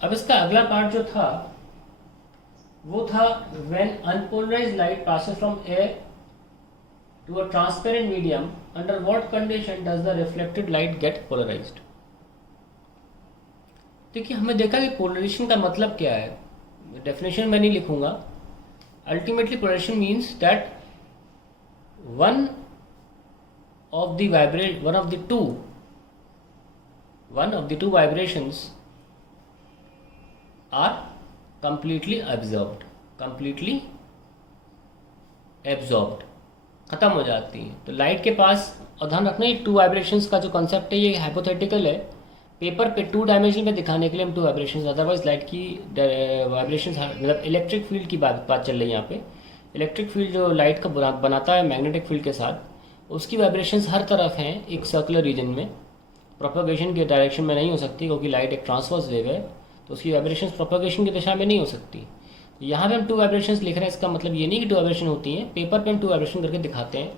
अब इसका अगला पार्ट जो था वो था when unpolarised light passes from air to a transparent medium under what condition does the reflected light get polarised. देखिए हमने देखा कि पोलराइजेशन का मतलब क्या है। डेफिनेशन मैं नहीं लिखूंगा। Ultimately polarisation means that one of the vibrate one of the two vibrations are completely absorbed खत्म हो जाती हैं। तो लाइट के पास, और ध्यान रखना ये टू वाइब्रेशंस का जो कॉन्सेप्ट है ये हाइपोथेटिकल है। पेपर पे टू डायमेंशन में दिखाने के लिए हम टू वाइब्रेशंस, अदरवाइज लाइट की वाइब्रेशंस मतलब इलेक्ट्रिक फील्ड की बात चल रही है यहाँ पे। इलेक्ट्रिक फील्ड जो लाइट का बनाता है मैग्नेटिक फील्ड के साथ, उसकी वाइब्रेशंस हर तरफ हैं एक सर्कुलर रीजन में। प्रोपगेशन के डायरेक्शन में नहीं हो सकती क्योंकि लाइट एक ट्रांसवर्स वेव है, तो उसकी वाइब्रेशंस प्रोपगेशन की दिशा में नहीं हो सकती। यहाँ पे हम टू वाइब्रेशंस लिख रहे हैं, इसका मतलब ये नहीं कि टू वाइब्रेशन होती हैं। पेपर पे हम टू वाइब्रेशन करके दिखाते हैं,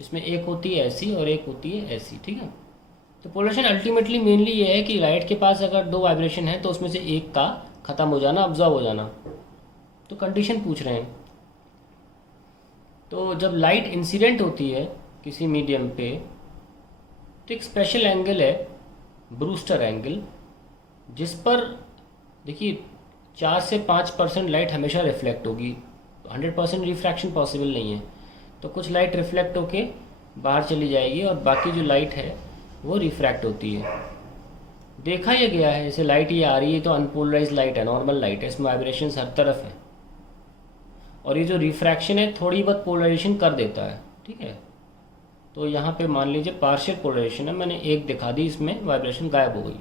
इसमें एक होती है ऐसी और एक होती है ऐसी, ठीक है। तो पोलराइजेशन अल्टीमेटली मेनली ये है कि लाइट के पास अगर दो वाइब्रेशन है तो उसमें से एक का खत्म हो जाना, ऑब्जॉर्व हो जाना। तो कंडीशन पूछ रहे हैं। तो जब लाइट इंसिडेंट होती है किसी मीडियम पे तो एक स्पेशल एंगल है ब्रूस्टर एंगल, जिस पर देखिए 4 से 5% लाइट हमेशा रिफ्लेक्ट होगी। 100% रिफ्रैक्शन पॉसिबल नहीं है, तो कुछ लाइट रिफ्लेक्ट होके बाहर चली जाएगी और बाकी जो लाइट है वो रिफ्रैक्ट होती है। देखा यह गया है, जैसे लाइट ये आ रही है तो अनपोलराइज लाइट है, नॉर्मल लाइट है, इसमें वाइब्रेशन हर तरफ है, और ये जो रिफ्रैक्शन है थोड़ी बहुत पोलराइजेशन कर देता है, ठीक है। तो यहाँ पे मान लीजिए पार्शियल पोलराइजेशन है, मैंने एक दिखा दी, इसमें वाइब्रेशन गायब हो गई।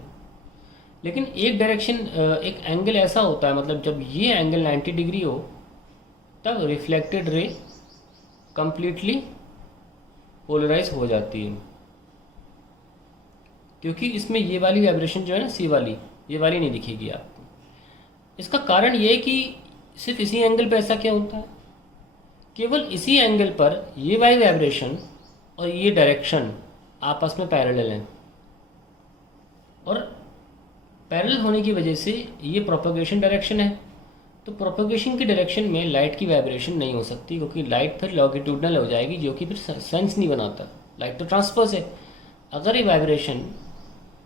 लेकिन एक डायरेक्शन, एक एंगल ऐसा होता है, मतलब जब ये एंगल 90 डिग्री हो तब रिफ्लेक्टेड रे कंप्लीटली पोलराइज हो जाती है, क्योंकि इसमें ये वाली वाइब्रेशन जो है ना, सी वाली, ये वाली नहीं दिखेगी आपको। इसका कारण ये है कि सिर्फ इसी एंगल पर ऐसा क्या होता है, केवल इसी एंगल पर ये वाली वाइब्रेशन और ये डायरेक्शन आपस में पैरेलल हैं, और पैरेलल होने की वजह से ये प्रोपगेशन डायरेक्शन है। तो प्रोपगेशन की डायरेक्शन में लाइट की वाइब्रेशन नहीं हो सकती, क्योंकि लाइट फिर लॉन्गिट्यूडनल हो जाएगी, जो कि फिर सेंस नहीं बनाता। लाइट तो ट्रांसवर्स है, अगर ये वाइब्रेशन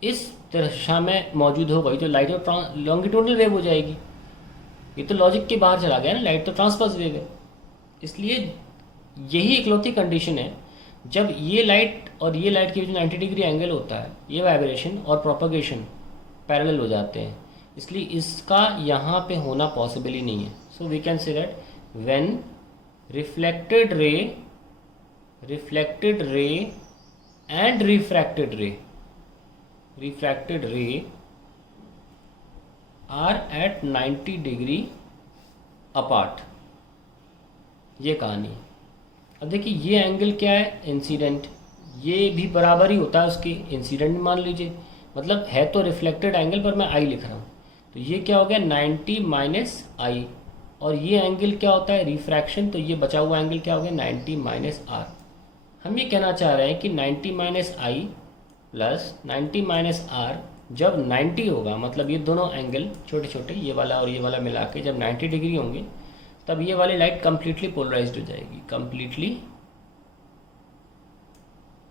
इस दिशा में मौजूद हो गई तो लाइट तो लॉन्गिट्यूडनल वेव हो जाएगी। ये तो लॉजिक के बाहर चला गया ना, लाइट तो ट्रांसवर्स वेव है। इसलिए यही इकलौती कंडीशन है जब ये लाइट और ये लाइट के बीच में 90 डिग्री एंगल होता है, ये वाइब्रेशन और प्रोपगेशन पैरेलल हो जाते हैं, इसलिए इसका यहाँ पे होना पॉसिबल ही नहीं है। So we can say that when reflected ray and refracted ray are at 90 degree apart, ये कहानी। अब देखिए ये एंगल क्या है, इंसिडेंट, ये भी बराबर ही होता है उसके, इंसिडेंट मान लीजिए, मतलब है तो रिफ्लेक्टेड एंगल पर मैं आई लिख रहा हूँ, तो ये क्या हो गया 90 माइनस आई, और ये एंगल क्या होता है रिफ्रैक्शन, तो ये बचा हुआ एंगल क्या हो गया 90 माइनस आर। हम ये कहना चाह रहे हैं कि 90 minus i plus 90 minus r जब 90 होगा, मतलब ये दोनों एंगल छोटे छोटे, ये वाला और ये वाला मिला के जब 90 डिग्री होंगे, तब ये वाली लाइट कंप्लीटली पोलराइज्ड हो जाएगी, कंप्लीटली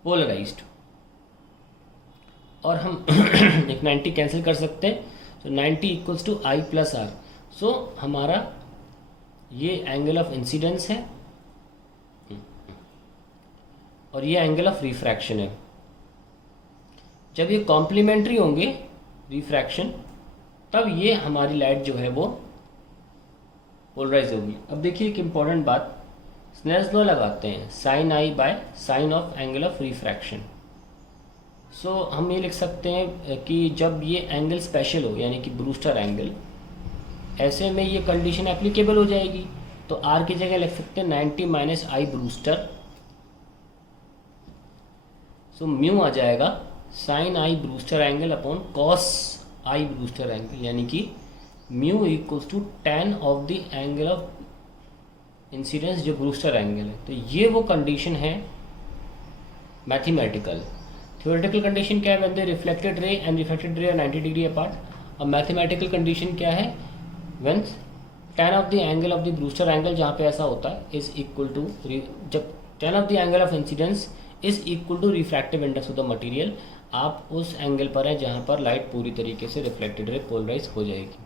पोलराइज्ड। और हम एक 90 कैंसिल कर सकते हैं, तो 90 equals to i plus r. So हमारा ये एंगल ऑफ इंसिडेंस है और ये एंगल ऑफ रिफ्रैक्शन है। जब ये कॉम्प्लीमेंट्री होंगे रिफ्रैक्शन, तब ये हमारी लाइट जो है वो पोलराइज होगी। अब देखिए एक इम्पॉर्टेंट बात, स्नेल्स लॉ लगाते हैं, sine i by sine of angle of refraction. So हम ये लिख सकते हैं कि जब ये एंगल स्पेशल हो, यानी कि ब्रूस्टर एंगल, ऐसे में ये कंडीशन एप्लीकेबल हो जाएगी। तो आर की जगह लिख सकते हैं 90 minus i Brewster, so mu आ जाएगा sine i Brewster angle upon cos i Brewster angle, यानी कि mu equals to tan of the angle of incidence जो ब्रूस्टर एंगल है। तो ये वो कंडीशन है मैथमेटिकल। थ्योरेटिकल कंडीशन क्या है, when the reflected ray and refracted ray are 90 degree apart. अब मैथमेटिकल कंडीशन क्या है, when tan of the angle of the Brewster angle, जहाँ पे ऐसा होता है, इज इक्वल टू, जब tan of the angle of incidence is equal to refractive index of the material, आप उस एंगल पर हैं जहाँ पर लाइट पूरी तरीके से रिफ्लेक्टेड पोलराइज हो जाएगी।